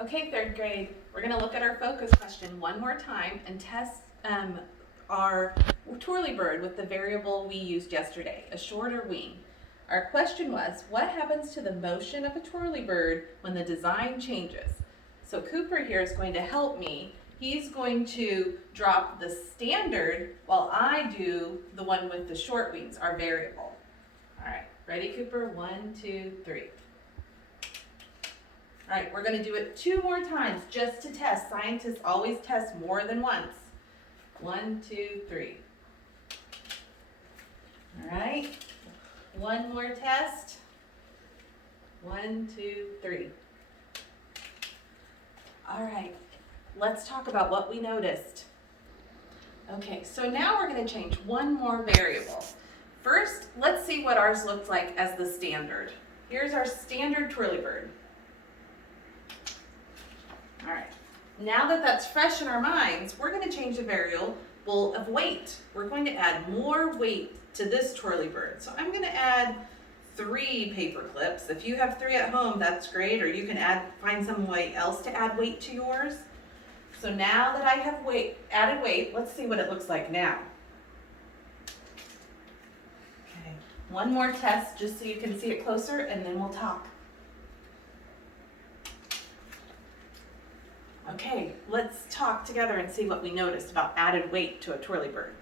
Okay, third grade, we're going to look at our focus question one more time and test our twirly bird with the variable we used yesterday, a shorter wing. Our question was, what happens to the motion of a twirly bird when the design changes? So Cooper here is going to help me. He's going to drop the standard while I do the one with the short wings, our variable. All right, ready, Cooper? 1, 2, 3. All right, we're going to do it 2 more times just to test. Scientists always test more than once. 1, 2, 3. All right, one more test. 1, 2, 3. All right, let's talk about what we noticed. Okay, so now we're going to change one more variable. First, let's see what ours looks like as the standard. Here's our standard twirly bird. All right, now that that's fresh in our minds, we're going to change the variable of weight. We're going to add more weight to this twirly bird. So I'm going to add 3 paper clips. If you have 3 at home, that's great, or you can find some way else to add weight to yours. So now that I have added weight, let's see what it looks like now. Okay, one more test just so you can see it closer, and then we'll talk. Okay, let's talk together and see what we noticed about added weight to a twirly bird.